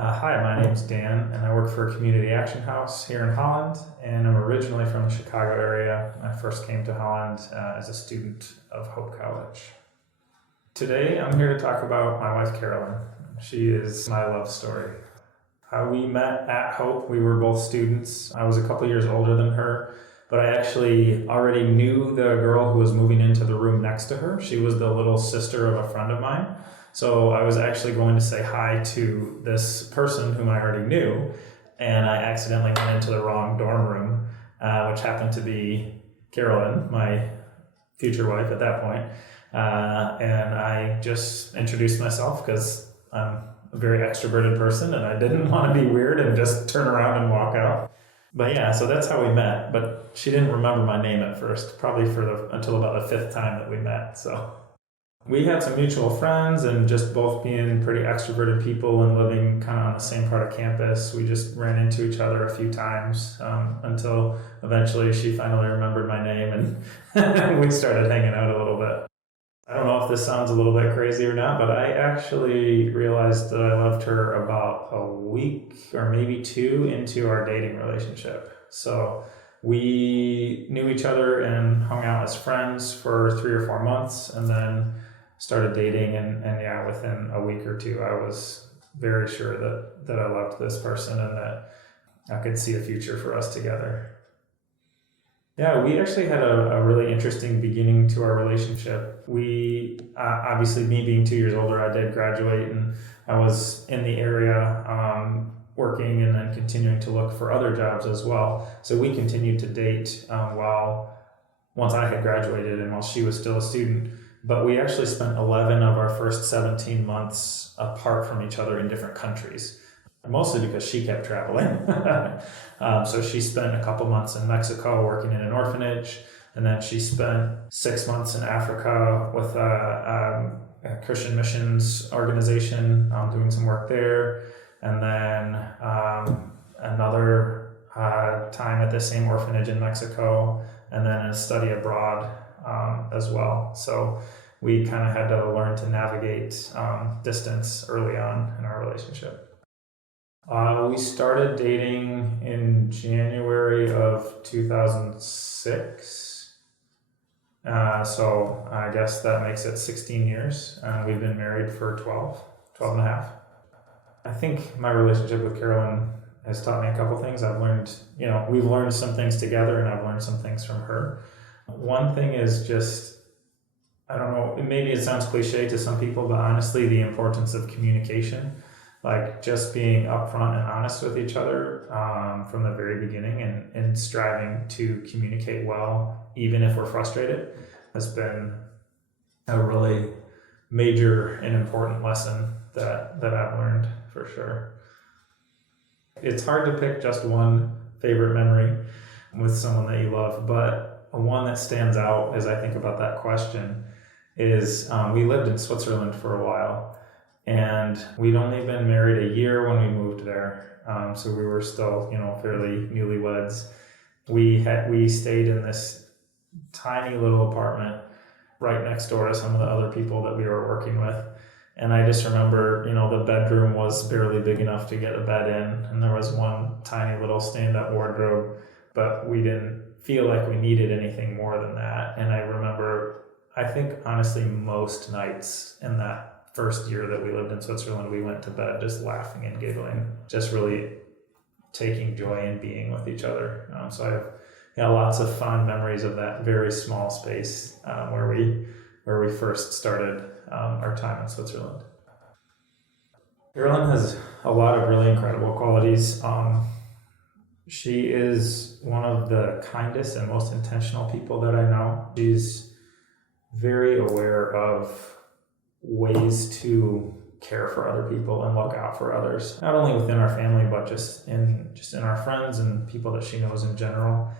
Hi, my name's Dan, and I work for a community action house here in Holland, and I'm originally from the Chicago area. I first came to Holland as a student of Hope College. Today, I'm here to talk about my wife, Carolyn. She is my love story. How we met at Hope, we were both students. I was a couple years older than her, but I actually already knew the girl who was moving into the room next to her. She was the little sister of a friend of mine. So I was actually going to say hi to this person whom I already knew, and I accidentally went into the wrong dorm room, which happened to be Carolyn, my future wife at that point. And I just introduced myself because I'm a very extroverted person and I didn't want to be weird and just turn around and walk out. But yeah, so that's how we met. But she didn't remember my name at first, probably until about the fifth time that we met. So we had some mutual friends, and just both being pretty extroverted people and living kind of on the same part of campus, we just ran into each other a few times until eventually she finally remembered my name and we started hanging out a little bit. I don't know if this sounds a little bit crazy or not, but I actually realized that I loved her about a week or maybe two into our dating relationship. So we knew each other and hung out as friends for 3 or 4 months, and then started dating, and yeah, within a week or two, I was very sure that I loved this person and that I could see a future for us together. Yeah, we actually had a really interesting beginning to our relationship. We, obviously me being 2 years older, I did graduate and I was in the area working and then continuing to look for other jobs as well. So we continued to date once I had graduated and while she was still a student. But we actually spent 11 of our first 17 months apart from each other in different countries, mostly because she kept traveling. So she spent a couple months in Mexico working in an orphanage, and then she spent 6 months in Africa with a Christian missions organization doing some work there, and then another time at the same orphanage in Mexico, and then a study abroad as well. So we kind of had to learn to navigate distance early on in our relationship. We started dating in January of 2006. So I guess that makes it 16 years. We've been married for 12 and a half. I think my relationship with Carolyn has taught me a couple things. I've learned, we've learned some things together and I've learned some things from her. One thing is just, I don't know, maybe it sounds cliche to some people, but honestly, the importance of communication, like just being upfront and honest with each other from the very beginning and striving to communicate well, even if we're frustrated, has been a really major and important lesson that I've learned for sure. It's hard to pick just one favorite memory with someone that you love, but one that stands out as I think about that question is we lived in Switzerland for a while, and we'd only been married a year when we moved there. So we were still, fairly newlyweds. We stayed in this tiny little apartment right next door to some of the other people that we were working with. And I just remember, the bedroom was barely big enough to get a bed in, and there was one tiny little stand-up wardrobe, but we didn't feel like we needed anything more than that. And I remember, I think honestly, most nights in that first year that we lived in Switzerland, we went to bed just laughing and giggling, just really taking joy in being with each other. So I have lots of fond memories of that very small space where we first started our time in Switzerland. Carolyn has a lot of really incredible qualities. She is one of the kindest and most intentional people that I know. She's very aware of ways to care for other people and look out for others, not only within our family, but just in our friends and people that she knows in general.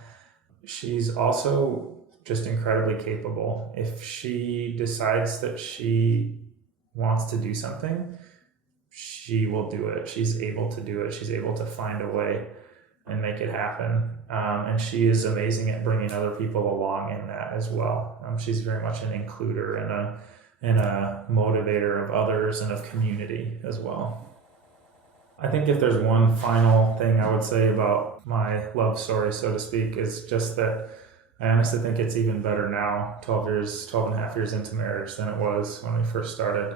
She's also just incredibly capable. If she decides that she wants to do something, she will do it. She's able to do it. She's able to find a way and make it happen. And she is amazing at bringing other people along in that as well. She's very much an includer and a motivator of others and of community as well. I think if there's one final thing I would say about my love story, so to speak, is just that I honestly think it's even better now, 12 and a half years into marriage, than it was when we first started.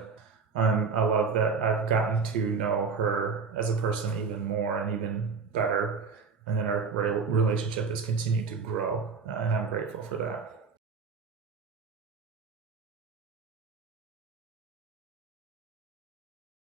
I love that I've gotten to know her as a person even more and even better, and then our relationship has continued to grow, and I'm grateful for that.